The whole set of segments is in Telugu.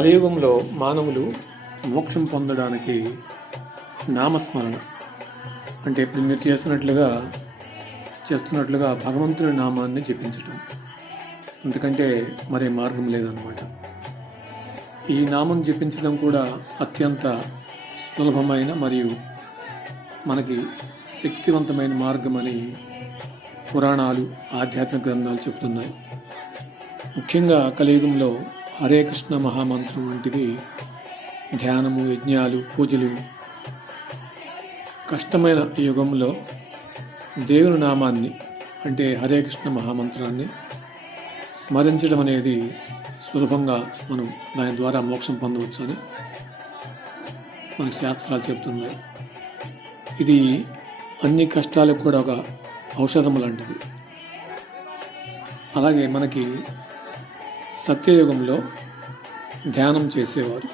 కలియుగంలో మానవులు మోక్షం పొందడానికి నామస్మరణ అంటే ఇప్పుడు మీరు చేస్తున్నట్లుగా భగవంతుడి నామాన్ని జపించటం. ఎందుకంటే మరే మార్గం లేదన్నమాట. ఈ నామం జపించడం కూడా అత్యంత సులభమైన మరియు మనకి శక్తివంతమైన మార్గం అని పురాణాలు, ఆధ్యాత్మిక గ్రంథాలు చెబుతున్నాయి. ముఖ్యంగా కలియుగంలో హరే కృష్ణ మహామంత్రం వంటివి ధ్యానము, యజ్ఞాలు, పూజలు కష్టమైన యుగంలో దేవుని నామాన్ని అంటే హరే కృష్ణ మహామంత్రాన్ని స్మరించడం అనేది సులభంగా మనం దాని ద్వారా మోక్షం పొందవచ్చు అని మనకు శాస్త్రాలు చెబుతున్నాయి. ఇది అన్ని కష్టాలకు కూడా ఒక ఔషధం లాంటిది. అలాగే మనకి సత్యయుగంలో ధ్యానం చేసేవారు,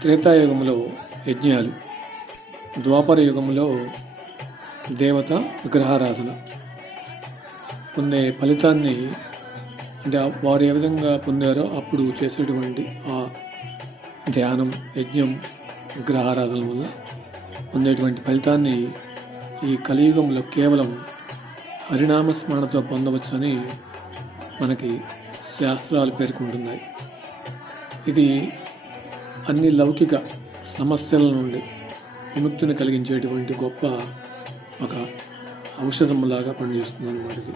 త్రేతాయుగంలో యజ్ఞాలు, ద్వాపర యుగంలో దేవత విగ్రహారాధన పొందే ఫలితాన్ని అంటే వారు ఏ విధంగా పొందారో అప్పుడు చేసేటువంటి ఆ ధ్యానం, యజ్ఞం, విగ్రహారాధన వల్ల పొందేటువంటి ఫలితాన్ని ఈ కలియుగంలో కేవలం హరినామస్మరణతో పొందవచ్చని మనకి శాస్త్రాలు పేర్కొంటున్నాయి. ఇది అన్ని లౌకిక సమస్యల నుండి విముక్తిని కలిగించేటువంటి గొప్ప ఒక ఔషధంలాగా పనిచేస్తుంది అన్నమాట ఇది.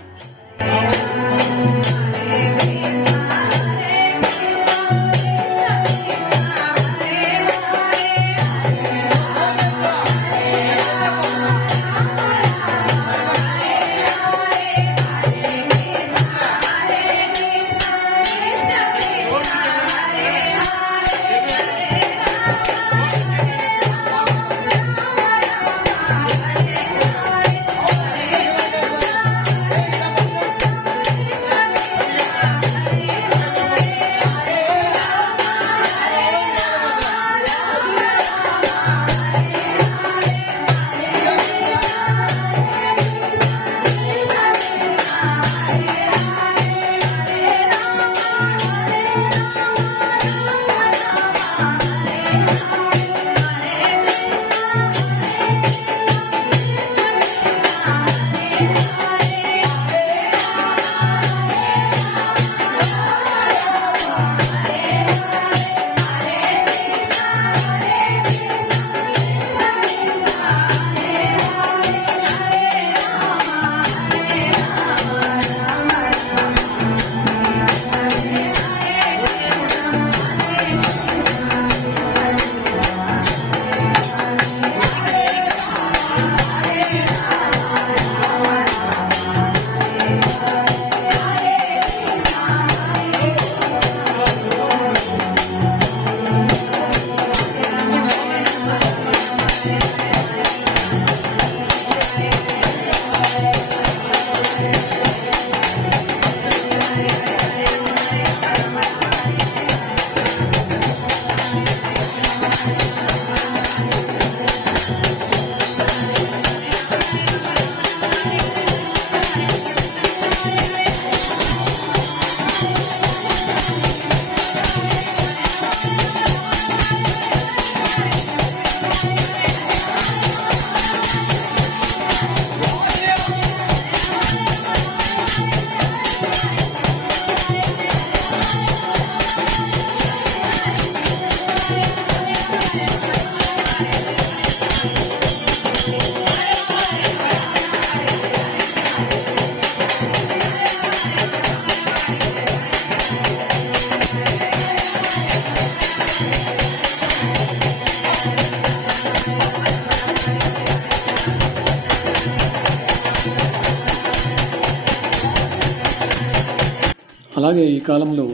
అలాగే ఈ కాలంలో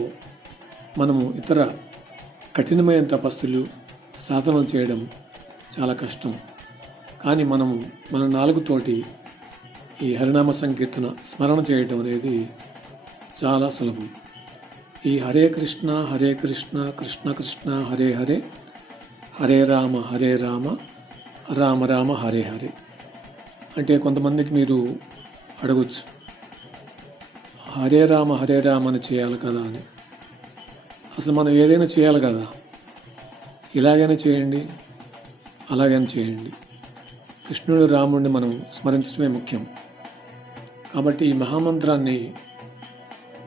మనము ఇతర కఠినమైన తపస్సులు, సాధనలు చేయడం చాలా కష్టం. కానీ మనము మన నాలుగుతోటి ఈ హరినామ సంకీర్తన స్మరణ చేయడం అనేది చాలా సులభం. ఈ హరే కృష్ణ కృష్ణ కృష్ణ హరే హరే, హరే రామ రామ రామ హరే హరే అంటే కొంతమందికి మీరు అడగొచ్చు, హరే రామ అని చేయాలి కదా అని. అసలు మనం ఏదైనా చేయాలి కదా, ఇలాగైనా చేయండి, అలాగైనా చేయండి. కృష్ణుడు రాముడిని మనం స్మరించడమే ముఖ్యం. కాబట్టి ఈ మహామంత్రాన్ని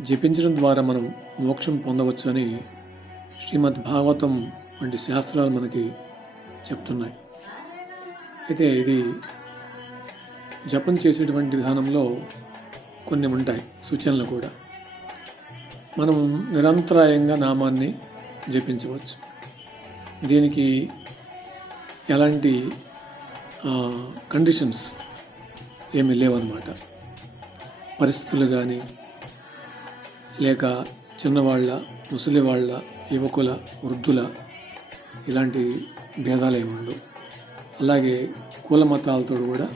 జపించడం ద్వారా మనం మోక్షం పొందవచ్చు అని శ్రీమద్ భాగవతం వంటి శాస్త్రాలు మనకి చెప్తున్నాయి. అయితే ఇది జపం చేసేటువంటి విధానంలో కొన్ని ఉంటాయి సూచనలు కూడా. మనం నిరంతరాయంగా నామాన్ని జపించవచ్చు. దీనికి ఎలాంటి కండిషన్స్ ఏమీ లేవన్నమాట. పరిస్థితులు కానీ, లేక చిన్నవాళ్ళ, ముసలి వాళ్ళ, యువకుల, వృద్ధుల ఇలాంటి భేదాలు ఏమి ఉండవు. అలాగే కుల మతాలతో కూడా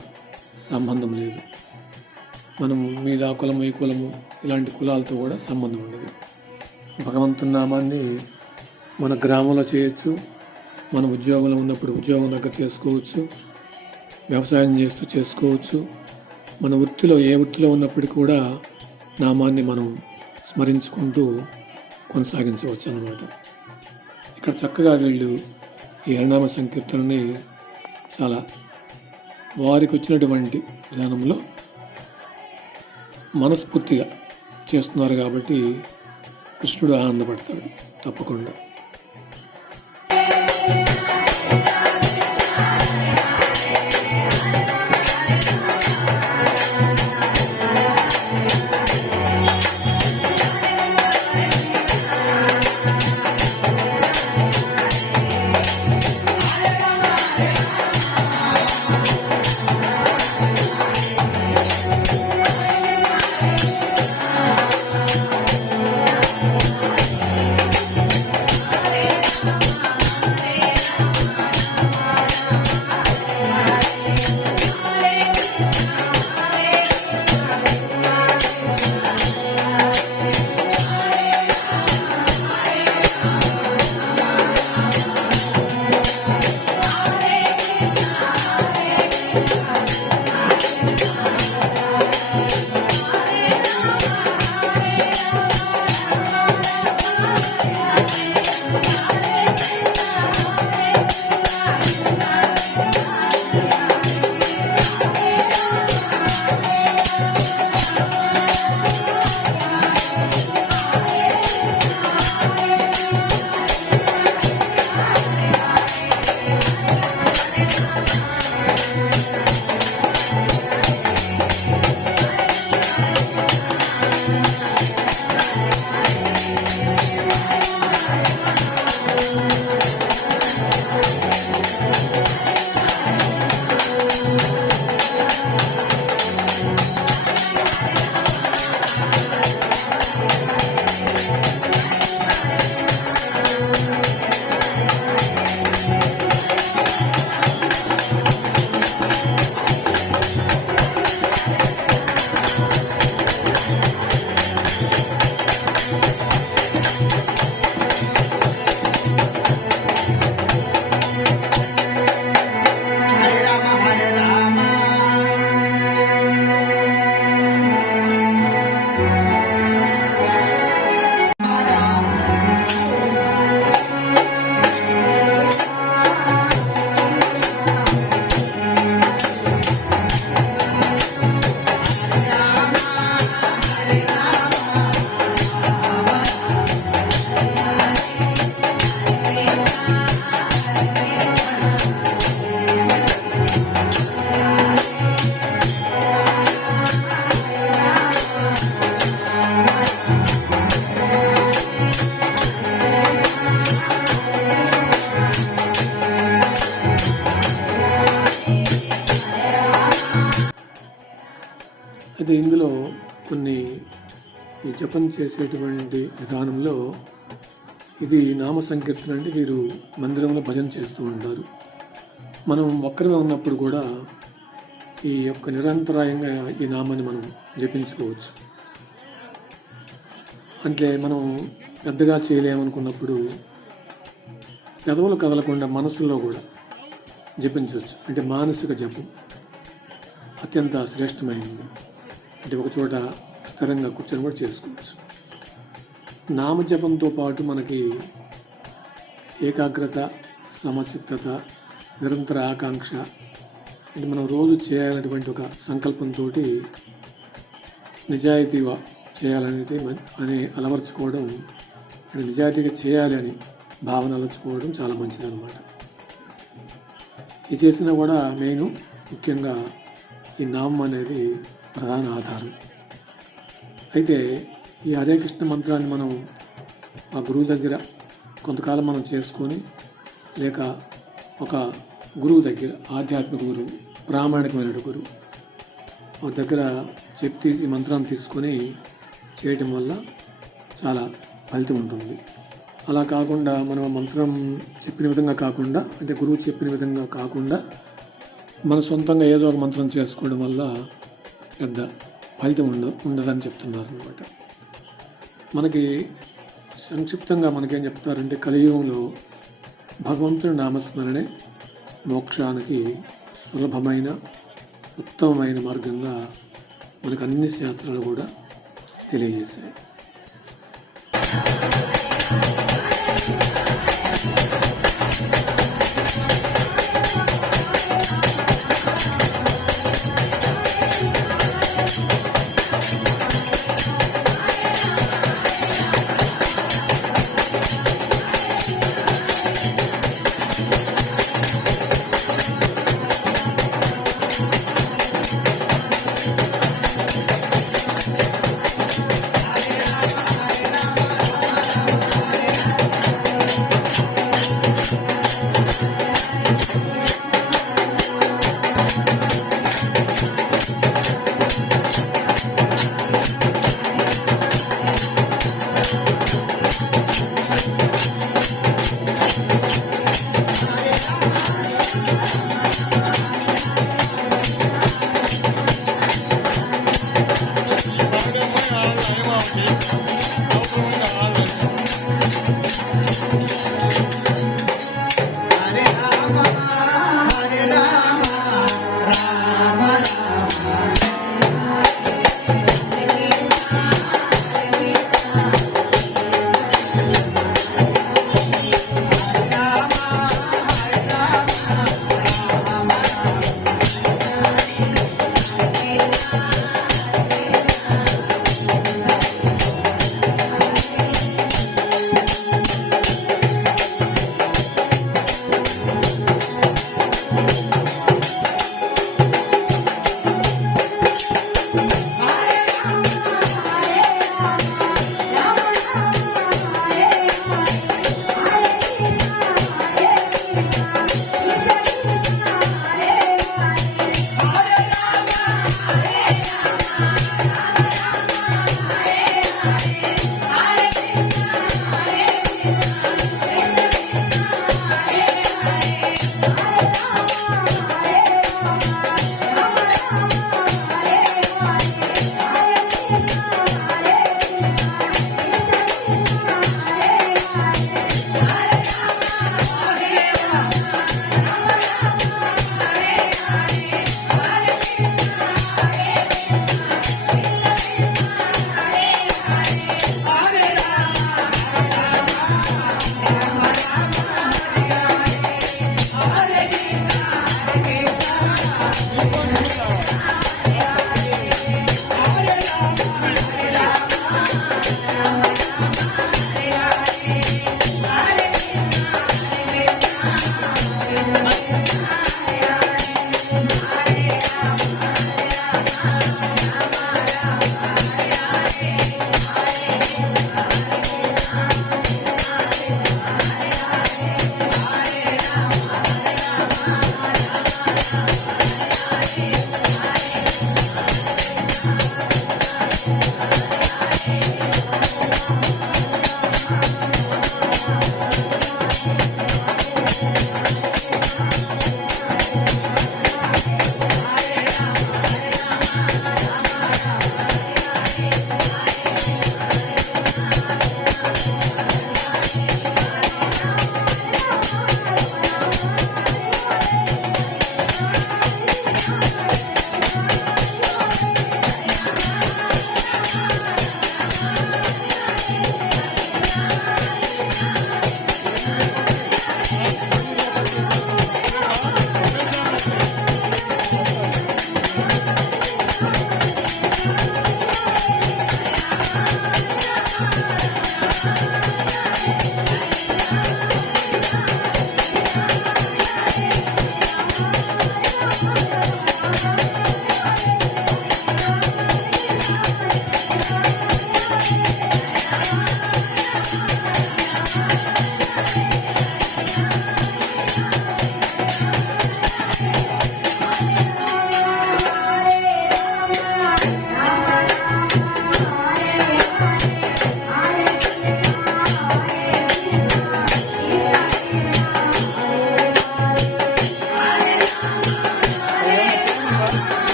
సంబంధం లేదు. మనము మీద కులము, ఈ కులము ఇలాంటి కులాలతో కూడా సంబంధం ఉండదు. భగవంతుని నామాన్ని మన గ్రామంలో చేయొచ్చు, మన ఉద్యోగంలో ఉన్నప్పుడు ఉద్యోగం దగ్గర చేసుకోవచ్చు, వ్యవసాయం చేస్తూ చేసుకోవచ్చు. మన వృత్తిలో ఏ వృత్తిలో ఉన్నప్పటికీ కూడా నామాన్ని మనం స్మరించుకుంటూ కొనసాగించవచ్చు అన్నమాట. ఇక్కడ చక్కగా వీళ్ళు ఈ హరినామ సంకీర్తనని చాలా వారికి వచ్చినటువంటి విధానంలో మనస్ఫూర్తిగా చేస్తున్నారు కాబట్టి కృష్ణుడు ఆనందపడతాడు తప్పకుండా. అయితే ఇందులో కొన్ని ఈ జపం చేసేటువంటి విధానంలో ఇది నామ సంకీర్తన అంటే వీరు మందిరంలో భజన చేస్తూ ఉంటారు. మనం ఒక్కరిమే ఉన్నప్పుడు కూడా ఈ యొక్క నిరంతరాయంగా ఈ నామాన్ని మనం జపించుకోవచ్చు. అంటే మనం పెద్దగా చేయలేమనుకున్నప్పుడు పెదవులు కదలకుండా మనసులో కూడా జపించవచ్చు. అంటే మానసిక జపం అత్యంత శ్రేష్టమైనది. అంటే ఒక చోట స్థిరంగా కూర్చొని కూడా చేసుకోవచ్చు. నామజపంతో పాటు మనకి ఏకాగ్రత, సమచిత్తత, నిరంతర ఆకాంక్ష, అంటే మనం రోజు చేయాలనేటువంటి ఒక సంకల్పంతో నిజాయితీగా చేయాలని అలవర్చుకోవడం, అంటే నిజాయితీగా చేయాలి అని భావన అలవర్చుకోవడం చాలా మంచిదన్నమాట. ఇది చేసినా కూడా ముఖ్యంగా ఈ నామం అనేది ప్రధాన ఆధారం. అయితే ఈ హరే కృష్ణ మంత్రాన్ని మనం ఆ గురువు దగ్గర కొంతకాలం మనం చేసుకొని, లేక ఒక గురువు దగ్గర, ఆధ్యాత్మిక గురువు, ప్రామాణికమైన గురువు వారి దగ్గర ఈ మంత్రాన్ని తీసుకొని చేయటం వల్ల చాలా ఫలితం ఉంటుంది. అలా కాకుండా మనం మంత్రం చెప్పిన విధంగా కాకుండా, అంటే గురువు చెప్పిన విధంగా కాకుండా మన సొంతంగా ఏదో ఒక మంత్రం చేసుకోవడం వల్ల పెద్ద ఫలితం ఉండదని చెప్తున్నారు అన్నమాట. మనకి సంక్షిప్తంగా మనకేం చెప్తారంటే, కలియుగంలో భగవంతుని నామస్మరణే మోక్షానికి సులభమైన, ఉత్తమమైన మార్గంగా మనకు అన్ని శాస్త్రాలు కూడా తెలియజేశాయి.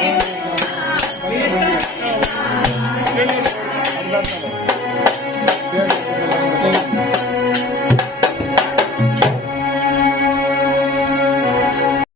ఓం